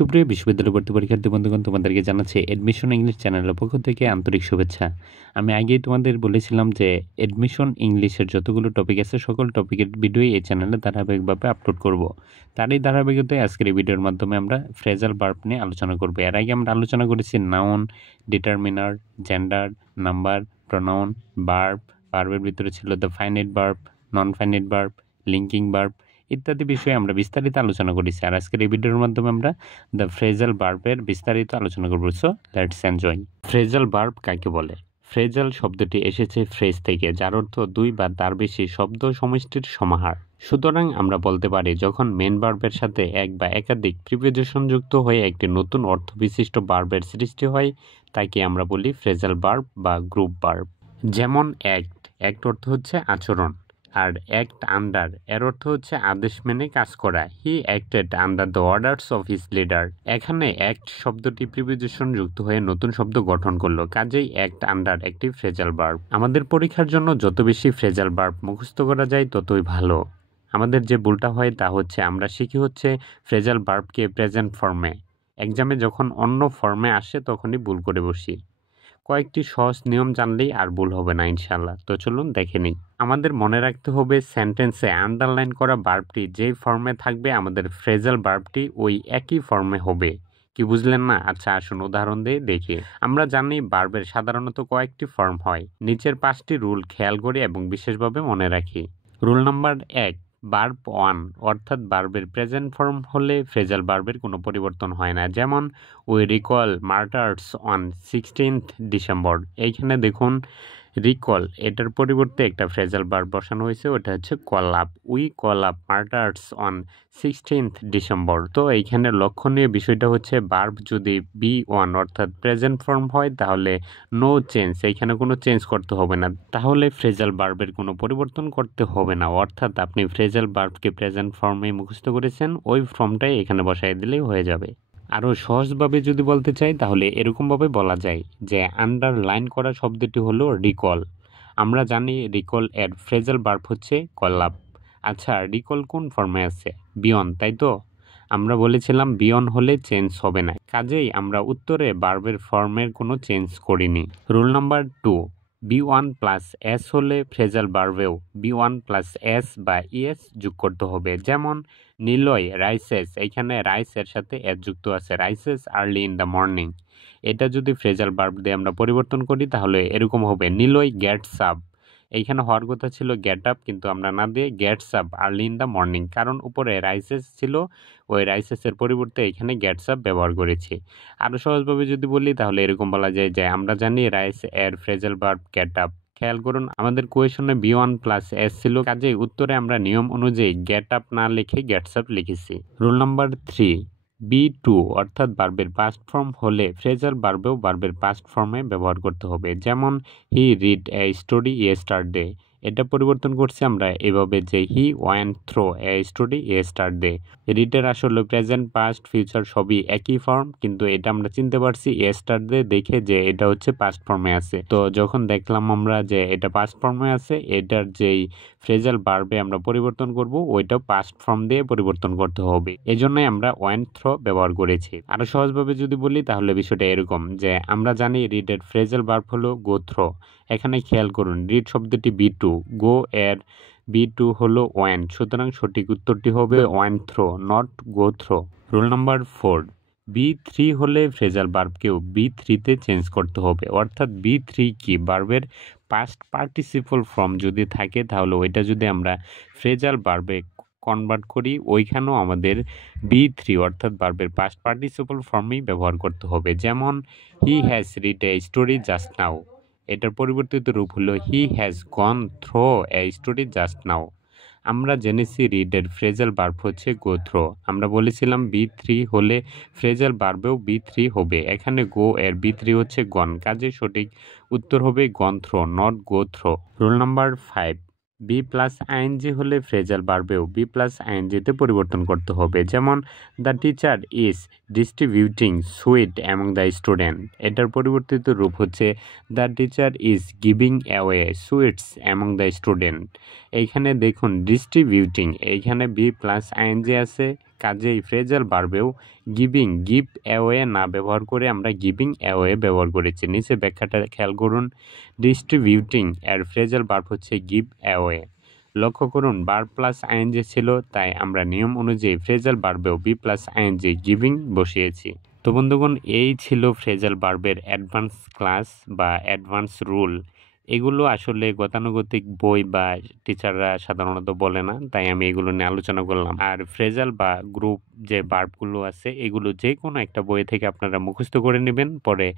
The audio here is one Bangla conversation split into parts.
সুপ্রিয় বিশ্ববিদ্যালয় ভর্তি পরীক্ষার্থী বন্ধুগণ, তোমাদেরকে জানাচ্ছি অ্যাডমিশন ইংলিশ চ্যানেলের পক্ষ থেকে আন্তরিক শুভেচ্ছা। আমি আগেই তোমাদের বলেছিলাম যে অ্যাডমিশন ইংলিশের যতগুলো টপিক আছে সকল টপিকের ভিডিও এই চ্যানেলে ধারাবাহিকভাবে আপলোড করব। তারই ধারাবাহিকতায় আজকের এই ভিডিওর মাধ্যমে আমরা ফ্রেজাল ভার্ব নিয়ে আলোচনা করব। এর আগে আমরা আলোচনা করেছি noun, determiner, gender, number, pronoun, ভার্বের ভিতরে ছিল the finite verb, non finite verb, linking verb ইত্যাদি বিষয়ে আমরা বিস্তারিত আলোচনা করেছি। আর আজকের এই ভিডিওর মাধ্যমে আমরা দ্য ফ্রেজাল ভার্বের বিস্তারিত আলোচনা করব। So let's enjoy. Phrasal verb কাকে বলে? ফ্রেজাল শব্দটি এসেছে ফ্রেজ থেকে, যার অর্থ দুই বা তার বেশি শব্দ সমষ্টির সমাহার। সুতরাং আমরা বলতে পারি যখন মেন ভার্বের সাথে এক বা একাধিক প্রিপোজিশন যুক্ত হয়ে একটি নতুন অর্থ বিশিষ্ট ভার্বের সৃষ্টি হয় তাকে আমরা বলি ফ্রেজাল ভার্ব বা গ্রুপ ভার্ব। যেমন অ্যাক্ট অর্থ হচ্ছে আচরণ, আর অ্যাক্ট আন্ডার এর অর্থ হচ্ছে আদেশ মেনে কাজ করা। হি acted under the orders of his leader. এখানে অ্যাক্ট শব্দটি প্রিপোজিশন যুক্ত হয়ে নতুন শব্দ গঠন করলো, কাজেই অ্যাক্ট আন্ডার একটি ফ্রেজাল ভার্ব। আমাদের পরীক্ষার জন্য যত বেশি ফ্রেজাল ভার্ব মুখস্থ করা যায় ততই ভালো। আমাদের যে ভুলটা হয় তা হচ্ছে আমরা শিখি হচ্ছে ফ্রেজাল ভার্বকে প্রেজেন্ট ফর্মে, এক্সামে যখন অন্য ফর্মে আসে তখনই ভুল করে বসি। কয়েকটি সহজ নিয়ম জানলেই আর ভুল হবে না ইনশাল্লাহ। তো চলুন দেখে নিই। আমাদের মনে রাখতে হবে সেন্টেন্সে আন্ডারলাইন করা ভার্বটি যেই ফর্মে থাকবে আমাদের ফ্রেজাল ভার্বটি ওই একই ফর্মে হবে। কি বুঝলেন না? আচ্ছা আসুন উদাহরণ দিয়ে দেখি। আমরা জানি ভার্বের সাধারণত কয়েকটি ফর্ম হয়। নিচের 5টি রুল খেয়াল করি এবং বিশেষভাবে মনে রাখি। রুল নাম্বার 1, ভার্ব 1 অর্থাৎ ভার্বের প্রেজেন্ট ফর্ম হলে ফ্রেজাল ভার্বের কোনো পরিবর্তন হয় না। যেমন we recall martyrs on 16th December. এইখানে দেখুন রিকল এটার পরিবর্তে একটা ফ্রেজাল ভার্ব বসানো হয়েছে, ওটা হচ্ছে call up. We call up martyrs on 16th December. তো এইখানে লক্ষণীয় বিষয়টা হচ্ছে ভার্ব যদি B1 অর্থাৎ প্রেজেন্ট ফর্ম হয় তাহলে নো চেঞ্জ, এইখানে কোনো চেঞ্জ করতে হবে না। তাহলে ফ্রেজাল ভার্বের কোনো পরিবর্তন করতে হবে না, অর্থাৎ আপনি ফ্রেজাল ভার্বকে প্রেজেন্ট ফর্মে মুখস্থ করেছেন, ওই ফর্মটাই এখানে বসাই দিলেই হয়ে যাবে। আরও সহজভাবে যদি বলতে চাই তাহলে এরকমভাবে বলা যায় যে আন্ডারলাইন করা শব্দটি হলো রিকল। আমরা জানি রিকল এর ফ্রেজাল ভার্ব হচ্ছে কল আপ। আচ্ছা রিকল কোন ফর্মে আছে? বিয়ন, তাই তো? আমরা বলেছিলাম বিয়ন হলে চেঞ্জ হবে না, কাজেই আমরা উত্তরে ভার্বের ফর্মের কোনো চেঞ্জ করিনি। Rule number 2, B1 plus S হলে ফ্রেজাল ভার্বেও B1 প্লাস এস বা ইএস যোগ করতে হবে। যেমন নিলয় রাইসেস, এইখানে রাইস এর সাথে এস যুক্ত আছে, rises early in the morning. এটা যদি ফ্রেজাল ভার্ব দিয়ে আমরা পরিবর্তন করি তাহলে এরকম হবে নিলয় গেটস আপ। এইখানে হওয়ার কথা ছিল গেট আপ, কিন্তু আমরা না দিয়ে gets up early in the morning, কারণ উপরে রাইসেস ছিল, ওই রাইসেসের পরিবর্তে এখানে গেটস আপ ব্যবহার করেছি। আরও সহজভাবে যদি বলি তাহলে এরকম বলা যায় যে আমরা জানি রাইস এর ফ্রেজাল ভার্ব গেট আপ। খেয়াল করুন আমাদের কোয়েশনে B1 প্লাস এস ছিল, কাজেই উত্তরে আমরা নিয়ম অনুযায়ী গেট আপ না লিখে গেটস আপ লিখেছি। রুল নাম্বার 3, B2 অর্থাৎ ভার্বের পাস্ট ফর্ম হলে ফ্রেজাল ভার্বেও ভার্বের পাস্ট ফর্মে ব্যবহার করতে হবে। যেমন he read a story yesterday, এটা পরিবর্তন করছি আমরা এভাবে যে he went through a story yesterday. রিডের আসলে প্রেজেন্ট পাস্ট ফিউচার সবই একই ফর্ম, কিন্তু এটা আমরা চিনতে পারছি ইয়েস্টারডে দেখে যে এটা হচ্ছে পাস্ট ফর্মে আছে। তো যখন দেখলাম আমরা যে এটা পাস্ট ফর্মে আছে, এটার যেই ফ্রেজাল ভার্বে আমরা পরিবর্তন করব ওইটাও পাস্ট ফর্ম দিয়ে পরিবর্তন করতে হবে, এজন্যই আমরা ওয়েন্ট থ্রো ব্যবহার করেছি। আরো সহজভাবে যদি বলি তাহলে বিষয়টা এরকম যে আমরা জানি রিডের ফ্রেজাল ভার্ব হলো গো থ্রো। এখানে খেয়াল করুন রিড শব্দটি B2, গো এর B2 হলো ওয়েন্ট, সুতরাং সঠিক উত্তরটি হবে went throw, not go through. Rule number 4, B3 হলে ফ্রেজাল ভার্বকেও B3-তে চেঞ্জ করতে হবে। অর্থাৎ B3 কি? ভার্বের পাস্ট পার্টিসিপল ফর্ম যদি থাকে তাহলে ওইটা যদি আমরা ফ্রেজাল ভার্বে কনভার্ট করি ওইখানেও আমাদের B3 অর্থাৎ ভার্বের পাস্ট পার্টিসিপল ফর্মই ব্যবহার করতে হবে। যেমন he has read a story just now, এটার পরিবর্তিত রূপ হলো he has gone through a story just now. আমরা জেনেছি রিডের ফ্রেজাল ভার্ব হচ্ছে গো থ্রো। আমরা বলেছিলাম B3 হলে ফ্রেজাল ভার্বেও B3 হবে, এখানে গো এর B3 হচ্ছে গন, কাজে সঠিক উত্তর হবে gone through, not go through. Rule number 5, be plus ING হলে ফ্রেজাল ভার্বেও বি প্লাস আইএনজিতে পরিবর্তন করতে হবে। যেমন the teacher is distributing sweet among the student, এটার পরিবর্তিত রূপ হচ্ছে the teacher is giving away sweets among the student. এইখানে দেখুন ডিস্ট্রিবিউটিং, এইখানে বি প্লাস আইএনজি আছে, কাজেই ফ্রেজাল ভার্বেও গিভ অ্যাওয়ে না ব্যবহার করে আমরা গিভিং অ্যাওয়ে ব্যবহার করেছি। নিচে ব্যাখ্যাটা খেয়াল করুন। ডিস্ট্রিবিউটিং এর ফ্রেজাল ভার্ব হচ্ছে গিভ অ্যাওয়ে। লক্ষ্য করুন ভার্ব প্লাস আইএনজি ছিল, তাই আমরা নিয়ম অনুযায়ী ফ্রেজাল ভার্বেও বি প্লাস আইএনজি গিভিং বসিয়েছি। তো বন্ধুগণ, এই ছিল ফ্রেজাল ভার্বের অ্যাডভান্স ক্লাস বা অ্যাডভান্স রুল। এগুলো আসলে গতানুগতিক বই বা টিচাররা সাধারণত বলে না, তাই আমি এগুলো নিয়ে আলোচনা করলাম। আর ফ্রেজাল বা গ্রুপ যে ভার্বগুলো আছে এগুলো যে কোনো একটা বই থেকে আপনারা মুখস্থ করে নেবেন, পরে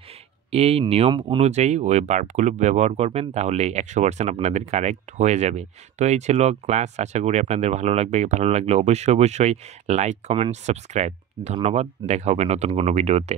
এই নিয়ম অনুযায়ী ওই ভার্বগুলো ব্যবহার করবেন, তাহলে 100% আপনাদের কারেক্ট হয়ে যাবে। তো এই ছিল ক্লাস। আশা করি আপনাদের ভালো লাগবে। ভালো লাগলে অবশ্যই লাইক, কমেন্ট, সাবস্ক্রাইব। ধন্যবাদ। দেখা হবে নতুন কোনো ভিডিওতে।